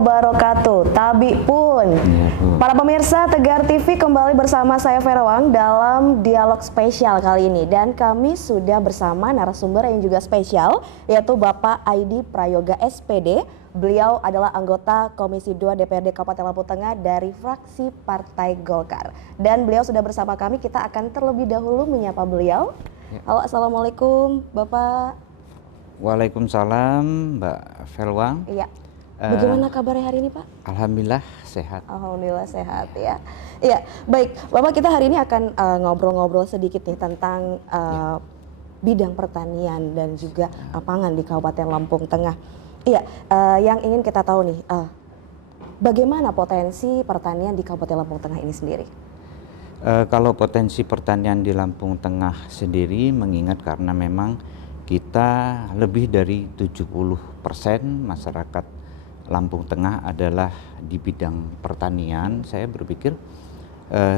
wabarakatuh. Tabi pun. Para pemirsa Tegar TV kembali bersama saya Vera Wang dalam dialog spesial kali ini. Dan kami sudah bersama narasumber yang juga spesial, yaitu Bapak Aidi Prayoga SPD. Beliau adalah anggota Komisi 2 DPRD Kabupaten Lampung Tengah dari fraksi Partai Golkar. Dan beliau sudah bersama kami, kita akan terlebih dahulu menyapa beliau. Halo, Assalamualaikum Bapak. Waalaikumsalam Mbak Velwang. Iya. Bagaimana kabarnya hari ini Pak? Alhamdulillah sehat. Alhamdulillah sehat ya. Iya, baik. Bapak, kita hari ini akan ngobrol-ngobrol sedikit nih tentang bidang pertanian dan juga pangan di Kabupaten Lampung Tengah. Iya, yang ingin kita tahu nih, bagaimana potensi pertanian di Kabupaten Lampung Tengah ini sendiri? Kalau potensi pertanian di Lampung Tengah sendiri, mengingat karena memang kita lebih dari 70% masyarakat Lampung Tengah adalah di bidang pertanian, saya berpikir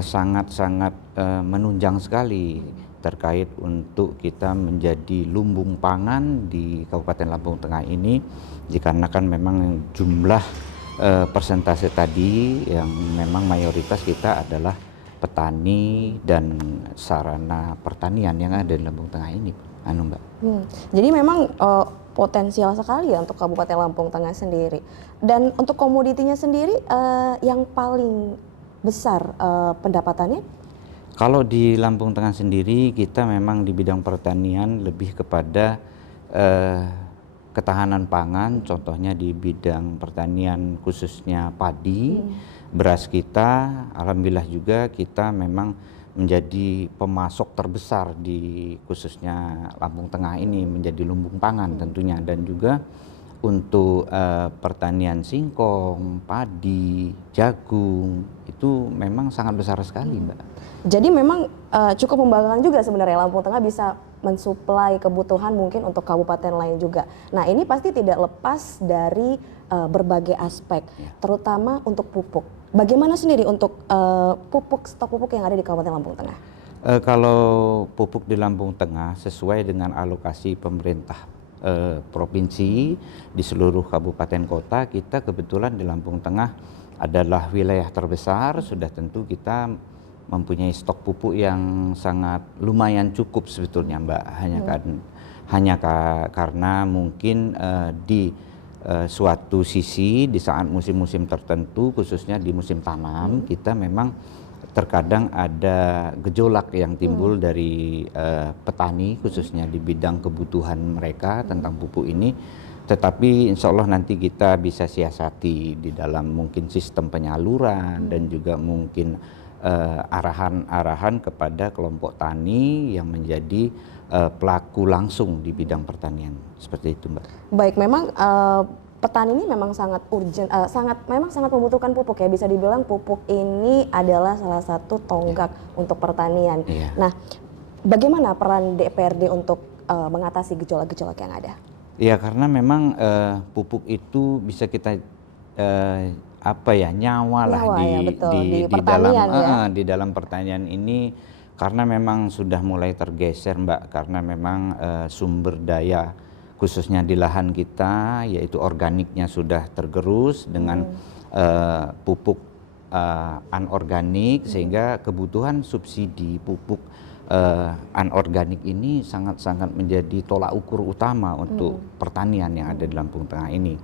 sangat-sangat menunjang sekali terkait untuk kita menjadi lumbung pangan di Kabupaten Lampung Tengah ini, dikarenakan memang jumlah persentase tadi yang memang mayoritas kita adalah petani dan sarana pertanian yang ada di Lampung Tengah ini, Mbak. Jadi memang potensial sekali ya untuk Kabupaten Lampung Tengah sendiri. Dan untuk komoditinya sendiri yang paling besar pendapatannya? Kalau di Lampung Tengah sendiri kita memang di bidang pertanian lebih kepada ketahanan pangan, contohnya di bidang pertanian khususnya padi, beras kita, alhamdulillah juga kita memang menjadi pemasok terbesar di khususnya Lampung Tengah ini, menjadi lumbung pangan tentunya, dan juga untuk pertanian singkong, padi, jagung itu memang sangat besar sekali, Mbak. Jadi memang cukup membanggakan juga sebenarnya Lampung Tengah bisa mensuplai kebutuhan mungkin untuk kabupaten lain juga. Nah, ini pasti tidak lepas dari berbagai aspek, terutama untuk pupuk. Bagaimana sendiri untuk stok pupuk yang ada di Kabupaten Lampung Tengah? Kalau pupuk di Lampung Tengah sesuai dengan alokasi pemerintah provinsi di seluruh kabupaten kota, kita kebetulan di Lampung Tengah adalah wilayah terbesar, sudah tentu kita mempunyai stok pupuk yang sangat lumayan cukup sebetulnya, Mbak. Hanya karena mungkin di suatu sisi di saat musim-musim tertentu, khususnya di musim tanam, kita memang terkadang ada gejolak yang timbul dari petani, khususnya di bidang kebutuhan mereka tentang pupuk ini. Tetapi insya Allah nanti kita bisa siasati di dalam mungkin sistem penyaluran dan juga mungkin arahan-arahan kepada kelompok tani yang menjadi pelaku langsung di bidang pertanian, seperti itu, Mbak. Baik, memang petani ini memang sangat urgent, memang sangat membutuhkan pupuk ya. Bisa dibilang pupuk ini adalah salah satu tonggak untuk pertanian. Nah, bagaimana peran DPRD untuk mengatasi gejolak-gejolak yang ada? Ya, karena memang pupuk itu bisa kita nyawa lah di dalam pertanian ini, karena memang sudah mulai tergeser, Mbak, karena memang sumber daya khususnya di lahan kita yaitu organiknya sudah tergerus dengan pupuk anorganik, sehingga kebutuhan subsidi pupuk anorganik ini sangat-sangat menjadi tolak ukur utama untuk pertanian yang ada di Lampung Tengah ini.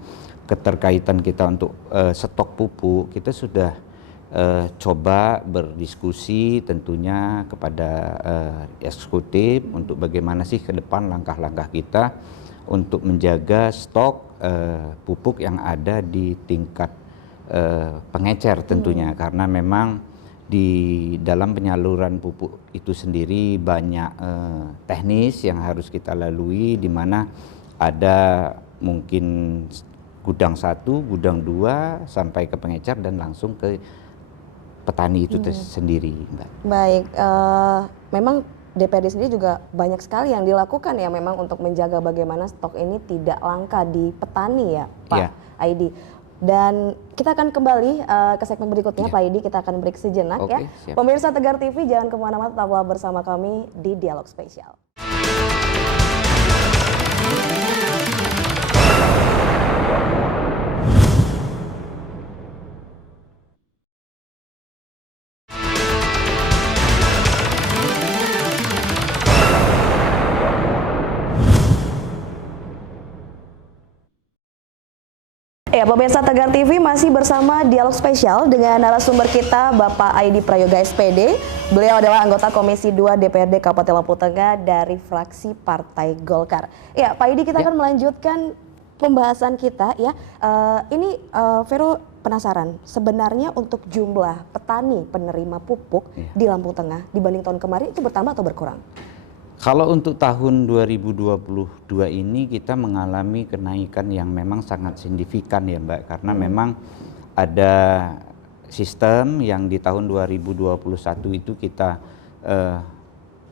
Keterkaitan kita untuk stok pupuk, kita sudah coba berdiskusi tentunya kepada eksekutif untuk bagaimana sih ke depan langkah-langkah kita untuk menjaga stok pupuk yang ada di tingkat pengecer tentunya, karena memang di dalam penyaluran pupuk itu sendiri banyak teknis yang harus kita lalui, di mana ada mungkin gudang 1, gudang 2 sampai ke pengecer dan langsung ke petani itu sendiri, Mbak. Baik, memang DPRD sendiri juga banyak sekali yang dilakukan ya memang untuk menjaga bagaimana stok ini tidak langka di petani ya, Pak Aidi. Dan kita akan kembali ke segmen berikutnya, Pak Aidi. Kita akan break sejenak ya. Siap. Pemirsa Tegar TV, jangan kemana-mana, tetaplah bersama kami di Dialog Spesial. pemirsa Tegar TV masih bersama dialog spesial dengan narasumber kita Bapak Aidi Prayoga SPD. Beliau adalah anggota Komisi 2 DPRD Kabupaten Lampung Tengah dari fraksi Partai Golkar. Ya, Pak Aidi, kita akan melanjutkan pembahasan kita ya. Vero penasaran, sebenarnya untuk jumlah petani penerima pupuk di Lampung Tengah dibanding tahun kemarin itu bertambah atau berkurang? Kalau untuk tahun 2022 ini kita mengalami kenaikan yang memang sangat signifikan ya Mbak, karena memang ada sistem yang di tahun 2021 itu kita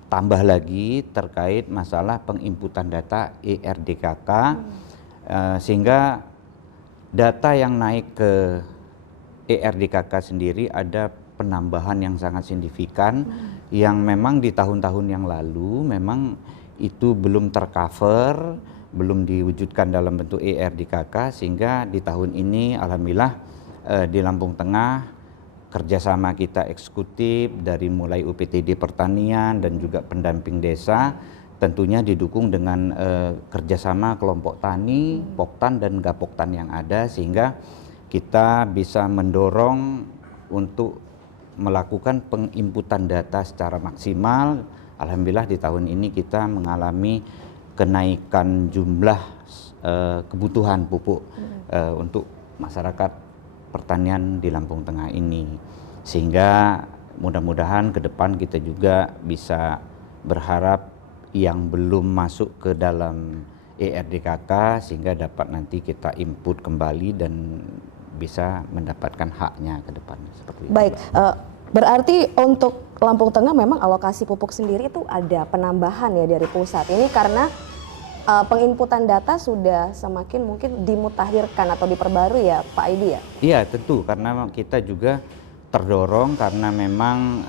tambah lagi terkait masalah penginputan data ERDKK, sehingga data yang naik ke ERDKK sendiri ada penambahan yang sangat signifikan yang memang di tahun-tahun yang lalu memang itu belum tercover, belum diwujudkan dalam bentuk ERDKK, sehingga di tahun ini alhamdulillah di Lampung Tengah kerjasama kita eksekutif dari mulai UPTD Pertanian dan juga pendamping desa tentunya didukung dengan kerjasama kelompok tani, Poktan dan Gapoktan yang ada, sehingga kita bisa mendorong untuk melakukan penginputan data secara maksimal. Alhamdulillah di tahun ini kita mengalami kenaikan jumlah kebutuhan pupuk untuk masyarakat pertanian di Lampung Tengah ini, sehingga mudah-mudahan ke depan kita juga bisa berharap yang belum masuk ke dalam ERDKK sehingga dapat nanti kita input kembali dan bisa mendapatkan haknya ke depan seperti itu. Baik, berarti untuk Lampung Tengah memang alokasi pupuk sendiri itu ada penambahan ya dari pusat. Ini karena penginputan data sudah semakin mungkin dimutakhirkan atau diperbarui ya Pak Aidi ya? Iya tentu, karena kita juga terdorong karena memang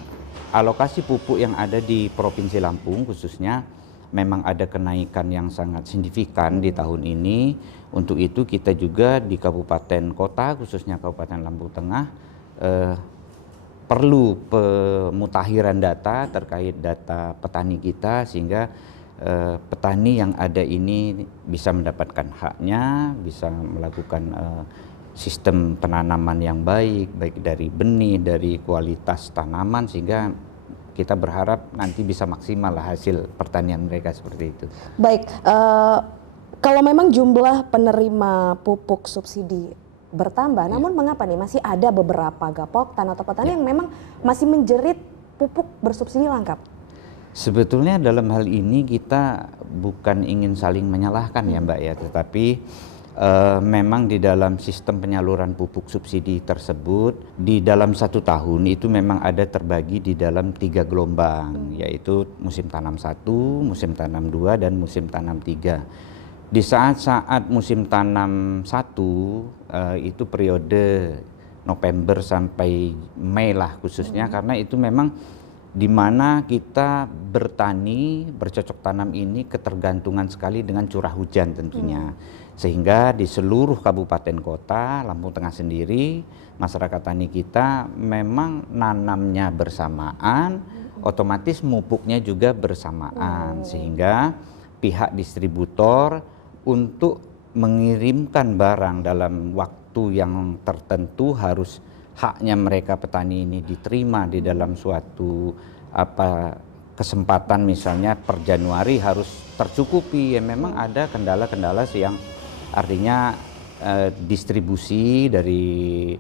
alokasi pupuk yang ada di Provinsi Lampung khususnya memang ada kenaikan yang sangat signifikan di tahun ini. Untuk itu kita juga di kabupaten kota khususnya Kabupaten Lampung Tengah perlu pemutakhiran data terkait data petani kita, sehingga petani yang ada ini bisa mendapatkan haknya, bisa melakukan sistem penanaman yang baik dari benih, dari kualitas tanaman, sehingga kita berharap nanti bisa maksimal lah hasil pertanian mereka seperti itu. Baik, kalau memang jumlah penerima pupuk subsidi bertambah, namun mengapa nih masih ada beberapa Gapoktan atau petani yang memang masih menjerit pupuk bersubsidi lengkap? Sebetulnya dalam hal ini kita bukan ingin saling menyalahkan ya Mbak ya, tetapi memang di dalam sistem penyaluran pupuk subsidi tersebut di dalam 1 tahun itu memang ada terbagi di dalam 3 gelombang, yaitu musim tanam 1, musim tanam 2, dan musim tanam 3. Di saat-saat musim tanam 1 itu periode November sampai Mei lah khususnya, karena itu memang di mana kita bertani bercocok tanam ini ketergantungan sekali dengan curah hujan tentunya. Sehingga di seluruh kabupaten kota Lampung Tengah sendiri masyarakat tani kita memang nanamnya bersamaan, otomatis mupuknya juga bersamaan, sehingga pihak distributor untuk mengirimkan barang dalam waktu yang tertentu harus haknya mereka petani ini diterima di dalam suatu kesempatan, misalnya per Januari harus tercukupi. Ya memang ada kendala-kendala yang artinya distribusi dari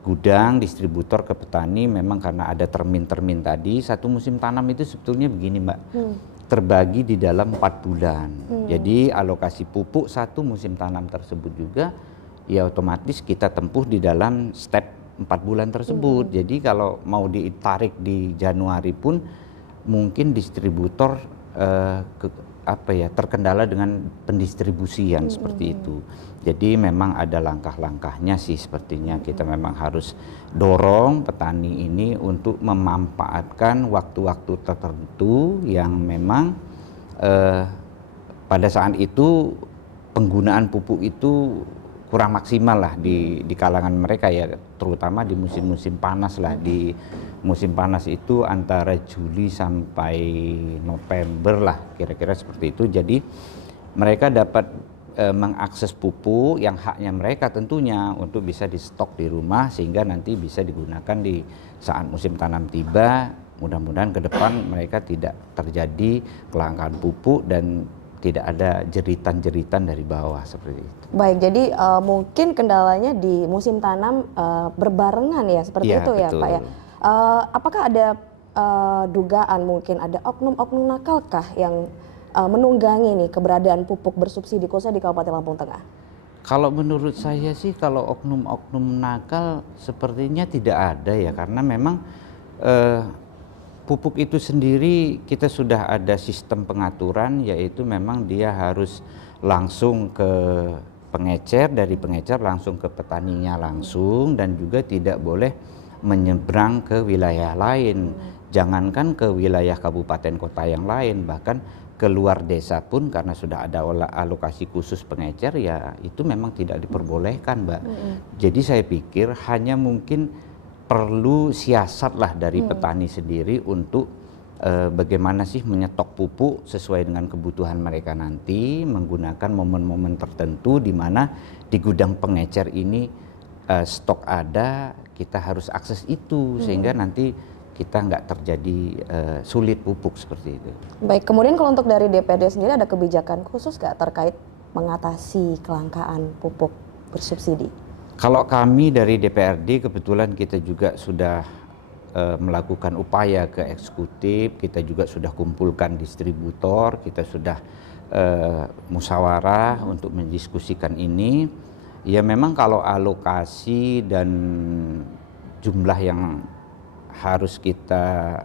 gudang distributor ke petani memang karena ada termin-termin tadi. Satu musim tanam itu sebetulnya begini Mbak, terbagi di dalam 4 bulan. Jadi alokasi pupuk satu musim tanam tersebut juga ya otomatis kita tempuh di dalam step 4 bulan tersebut. Jadi kalau mau ditarik di Januari pun mungkin distributor terkendala dengan pendistribusian seperti itu. Jadi memang ada langkah-langkahnya sih sepertinya. Kita memang harus dorong petani ini untuk memanfaatkan waktu-waktu tertentu yang memang pada saat itu penggunaan pupuk itu kurang maksimal lah di kalangan mereka ya, terutama di musim-musim panas lah. Di musim panas itu antara Juli sampai November lah kira-kira seperti itu. Jadi mereka dapat mengakses pupuk yang haknya mereka tentunya untuk bisa di stok di rumah sehingga nanti bisa digunakan di saat musim tanam tiba. Mudah-mudahan ke depan mereka tidak terjadi kelangkaan pupuk dan tidak ada jeritan-jeritan dari bawah seperti itu. Baik, jadi mungkin kendalanya di musim tanam berbarengan ya, seperti Iya, itu ya betul. Pak ya. Apakah ada dugaan mungkin ada oknum-oknum nakalkah yang menunggangi nih keberadaan pupuk bersubsidi khususnya di Kabupaten Lampung Tengah? Kalau menurut saya sih kalau oknum-oknum nakal sepertinya tidak ada ya, karena memang pupuk itu sendiri kita sudah ada sistem pengaturan, yaitu memang dia harus langsung ke pengecer, dari pengecer langsung ke petaninya langsung, dan juga tidak boleh menyeberang ke wilayah lain. Jangankan ke wilayah kabupaten kota yang lain, bahkan keluar desa pun karena sudah ada alokasi khusus pengecer ya itu memang tidak diperbolehkan, Mbak. Jadi saya pikir hanya mungkin perlu siasat lah dari petani sendiri untuk bagaimana sih menyetok pupuk sesuai dengan kebutuhan mereka nanti, menggunakan momen-momen tertentu di mana di gudang pengecer ini stok ada, kita harus akses itu sehingga nanti kita nggak terjadi sulit pupuk seperti itu. Baik, kemudian kalau untuk dari DPRD sendiri ada kebijakan khusus nggak terkait mengatasi kelangkaan pupuk bersubsidi? Kalau kami dari DPRD kebetulan kita juga sudah melakukan upaya ke eksekutif, kita juga sudah kumpulkan distributor, kita sudah musyawarah untuk mendiskusikan ini. Ya memang kalau alokasi dan jumlah yang harus kita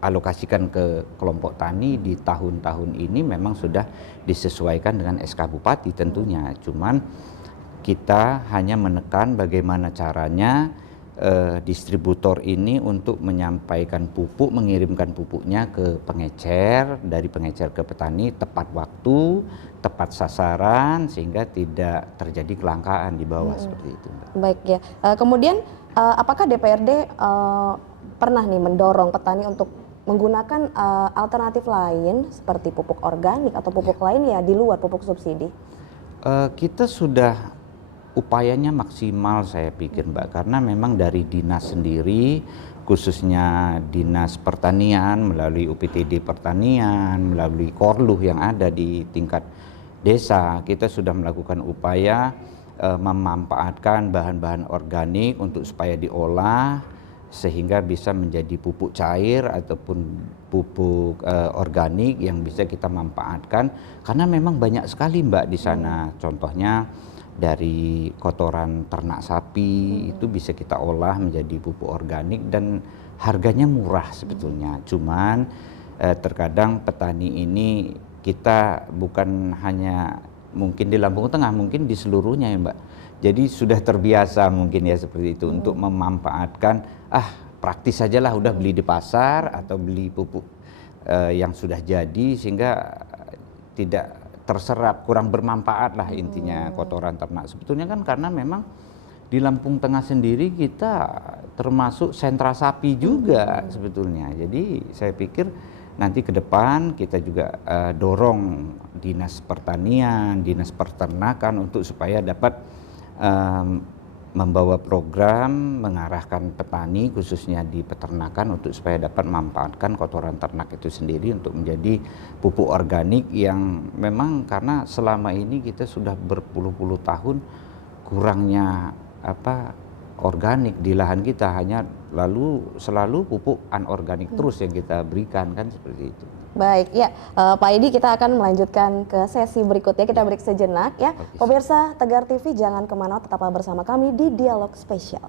alokasikan ke kelompok tani di tahun-tahun ini memang sudah disesuaikan dengan SK Bupati tentunya. Cuman kita hanya menekan bagaimana caranya distributor ini untuk menyampaikan pupuk, mengirimkan pupuknya ke pengecer, dari pengecer ke petani tepat waktu, tepat sasaran sehingga tidak terjadi kelangkaan di bawah seperti itu, Mbak. Baik ya. Kemudian apakah DPRD pernah nih mendorong petani untuk menggunakan alternatif lain seperti pupuk organik atau pupuk lain ya di luar pupuk subsidi? Kita sudah upayanya maksimal saya pikir, Mbak, karena memang dari dinas sendiri khususnya dinas pertanian melalui UPTD pertanian, melalui Korluh yang ada di tingkat desa, kita sudah melakukan upaya memanfaatkan bahan-bahan organik untuk supaya diolah sehingga bisa menjadi pupuk cair ataupun pupuk organik yang bisa kita manfaatkan, karena memang banyak sekali, Mbak, di sana. Contohnya dari kotoran ternak sapi itu bisa kita olah menjadi pupuk organik dan harganya murah sebetulnya. Cuman terkadang petani ini kita bukan hanya mungkin di Lampung Tengah, mungkin di seluruhnya ya, Mbak. Jadi sudah terbiasa mungkin ya seperti itu untuk memanfaatkan praktis sajalah, udah beli di pasar atau beli pupuk yang sudah jadi sehingga tidak terserap, kurang bermanfaat lah intinya kotoran ternak. Sebetulnya kan karena memang di Lampung Tengah sendiri kita termasuk sentra sapi juga sebetulnya. Jadi saya pikir nanti ke depan kita juga dorong dinas pertanian, dinas peternakan untuk supaya dapat membawa program mengarahkan petani khususnya di peternakan untuk supaya dapat memanfaatkan kotoran ternak itu sendiri untuk menjadi pupuk organik yang memang karena selama ini kita sudah berpuluh-puluh tahun kurangnya organik di lahan kita, hanya selalu pupuk anorganik terus yang kita berikan kan seperti itu. Baik, ya Pak Edi, kita akan melanjutkan ke sesi berikutnya, kita break sejenak ya. Pemirsa Tegar TV jangan kemana, tetaplah bersama kami di Dialog Spesial.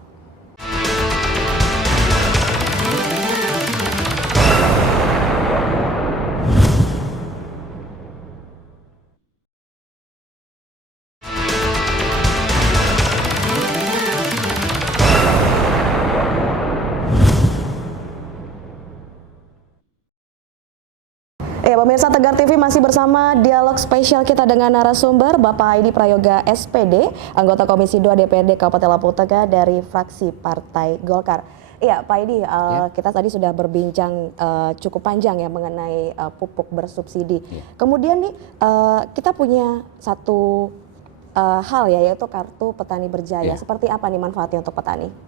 Ya, pemirsa Tegar TV masih bersama dialog spesial kita dengan narasumber Bapak Aidi Prayoga SPD, anggota Komisi 2 DPRD Kabupaten Lampung Tengah dari fraksi Partai Golkar. Iya, Pak Aidi, kita tadi sudah berbincang cukup panjang ya mengenai pupuk bersubsidi. Kemudian nih kita punya satu hal ya, yaitu kartu petani berjaya. Seperti apa nih manfaatnya untuk petani?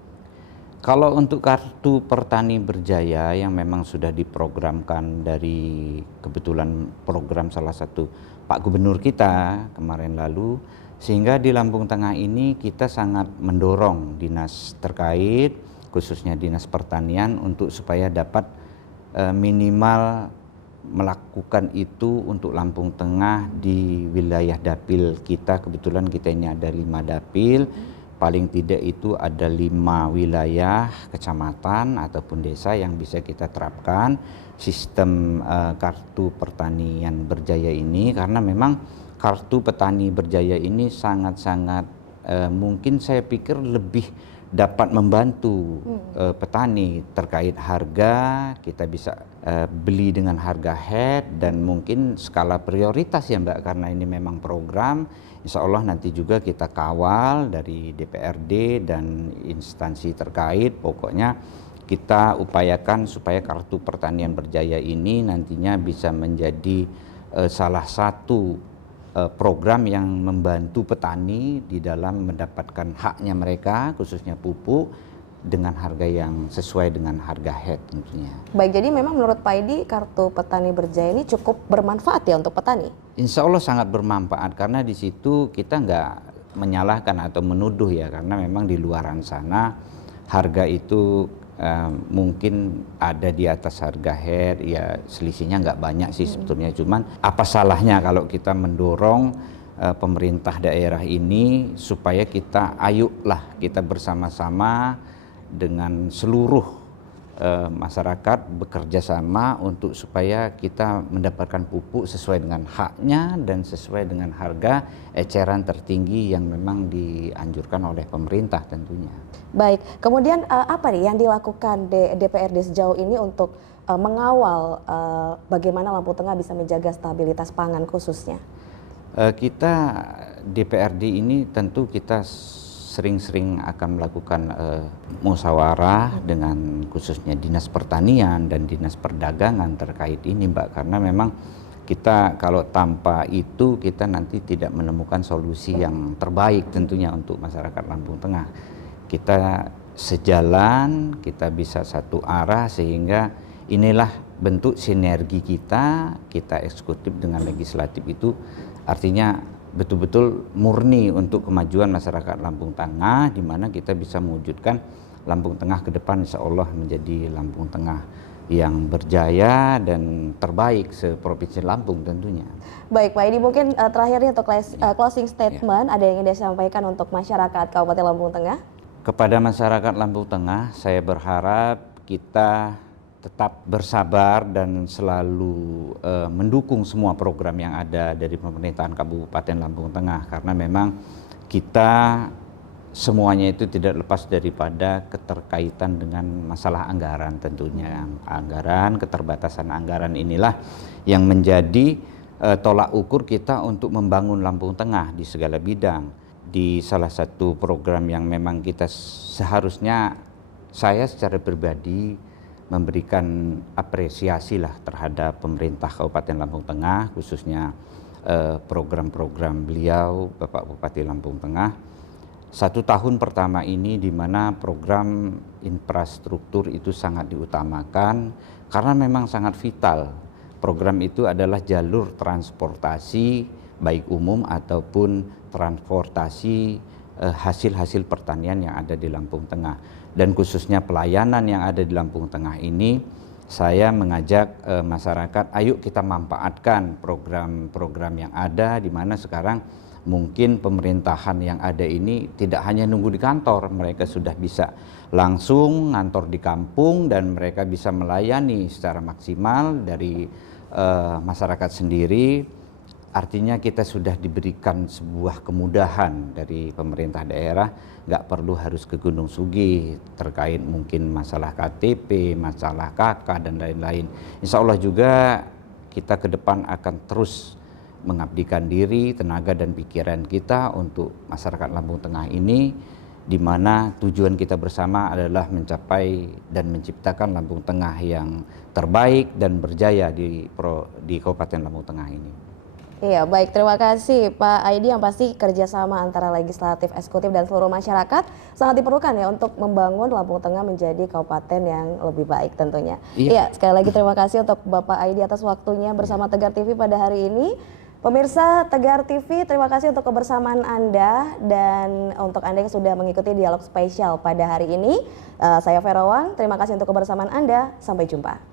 Kalau untuk kartu petani berjaya yang memang sudah diprogramkan dari kebetulan program salah satu Pak Gubernur kita kemarin lalu, sehingga di Lampung Tengah ini kita sangat mendorong dinas terkait, khususnya dinas pertanian untuk supaya dapat minimal melakukan itu untuk Lampung Tengah di wilayah dapil kita. Kebetulan kita ini ada 5 dapil. Paling tidak itu ada 5 wilayah, kecamatan ataupun desa yang bisa kita terapkan sistem kartu pertanian berjaya ini, karena memang kartu petani berjaya ini sangat-sangat mungkin saya pikir lebih dapat membantu petani terkait harga. Kita bisa beli dengan harga head dan mungkin skala prioritas ya Mbak, karena ini memang program. Insya Allah nanti juga kita kawal dari DPRD dan instansi terkait. Pokoknya kita upayakan supaya kartu pertanian berjaya ini nantinya bisa menjadi salah satu program yang membantu petani di dalam mendapatkan haknya mereka, khususnya pupuk, dengan harga yang sesuai dengan harga head tentunya. Baik, jadi memang menurut Pak Aidi kartu petani berjaya ini cukup bermanfaat ya untuk petani? Insya Allah sangat bermanfaat, karena di situ kita nggak menyalahkan atau menuduh ya, karena memang di luaran sana harga itu mungkin ada di atas harga head, ya selisihnya nggak banyak sih sebetulnya. Cuman apa salahnya kalau kita mendorong pemerintah daerah ini supaya kita ayolah kita bersama-sama dengan seluruh masyarakat bekerja sama untuk supaya kita mendapatkan pupuk sesuai dengan haknya dan sesuai dengan harga eceran tertinggi yang memang dianjurkan oleh pemerintah tentunya. Baik, kemudian apa nih yang dilakukan DPRD sejauh ini untuk mengawal bagaimana Lampung Tengah bisa menjaga stabilitas pangan khususnya? Kita DPRD ini tentu kita sering-sering akan melakukan musyawarah dengan khususnya Dinas Pertanian dan Dinas Perdagangan terkait ini Mbak, karena memang kita kalau tanpa itu kita nanti tidak menemukan solusi yang terbaik tentunya untuk masyarakat Lampung Tengah. Kita sejalan, kita bisa satu arah, sehingga inilah bentuk sinergi kita eksekutif dengan legislatif itu, artinya betul-betul murni untuk kemajuan masyarakat Lampung Tengah, di mana kita bisa mewujudkan Lampung Tengah ke depan insya Allah menjadi Lampung Tengah yang berjaya dan terbaik se-Provinsi Lampung tentunya. Baik Pak Aidi, mungkin terakhirnya untuk closing statement ada yang ingin disampaikan untuk masyarakat Kabupaten Lampung Tengah? Kepada masyarakat Lampung Tengah, saya berharap kita tetap bersabar dan selalu mendukung semua program yang ada dari pemerintahan Kabupaten Lampung Tengah, karena memang kita semuanya itu tidak lepas daripada keterkaitan dengan masalah anggaran tentunya. Anggaran, keterbatasan anggaran inilah yang menjadi tolak ukur kita untuk membangun Lampung Tengah di segala bidang. Di salah satu program yang memang kita seharusnya, saya secara pribadi memberikan apresiasi lah terhadap pemerintah Kabupaten Lampung Tengah, khususnya program-program beliau Bapak Bupati Lampung Tengah. 1 tahun pertama ini di mana program infrastruktur itu sangat diutamakan, karena memang sangat vital. Program itu adalah jalur transportasi baik umum ataupun transportasi hasil-hasil pertanian yang ada di Lampung Tengah. Dan khususnya pelayanan yang ada di Lampung Tengah ini, saya mengajak masyarakat, ayo kita manfaatkan program-program yang ada, di mana sekarang mungkin pemerintahan yang ada ini tidak hanya nunggu di kantor, mereka sudah bisa langsung ngantor di kampung dan mereka bisa melayani secara maksimal dari masyarakat sendiri. Artinya kita sudah diberikan sebuah kemudahan dari pemerintah daerah, nggak perlu harus ke Gunung Sugih terkait mungkin masalah KTP, masalah KK dan lain-lain. Insya Allah juga kita ke depan akan terus mengabdikan diri, tenaga dan pikiran kita untuk masyarakat Lampung Tengah ini, di mana tujuan kita bersama adalah mencapai dan menciptakan Lampung Tengah yang terbaik dan berjaya di Kabupaten Lampung Tengah ini. Iya, baik, terima kasih Pak Aidi. Yang pasti kerjasama antara legislatif, eksekutif, dan seluruh masyarakat sangat diperlukan ya untuk membangun Lampung Tengah menjadi kabupaten yang lebih baik tentunya. Iya, sekali lagi terima kasih untuk Bapak Aidi atas waktunya bersama Tegar TV pada hari ini. Pemirsa Tegar TV, terima kasih untuk kebersamaan Anda dan untuk Anda yang sudah mengikuti dialog spesial pada hari ini. Saya Vera Wang, terima kasih untuk kebersamaan Anda. Sampai jumpa.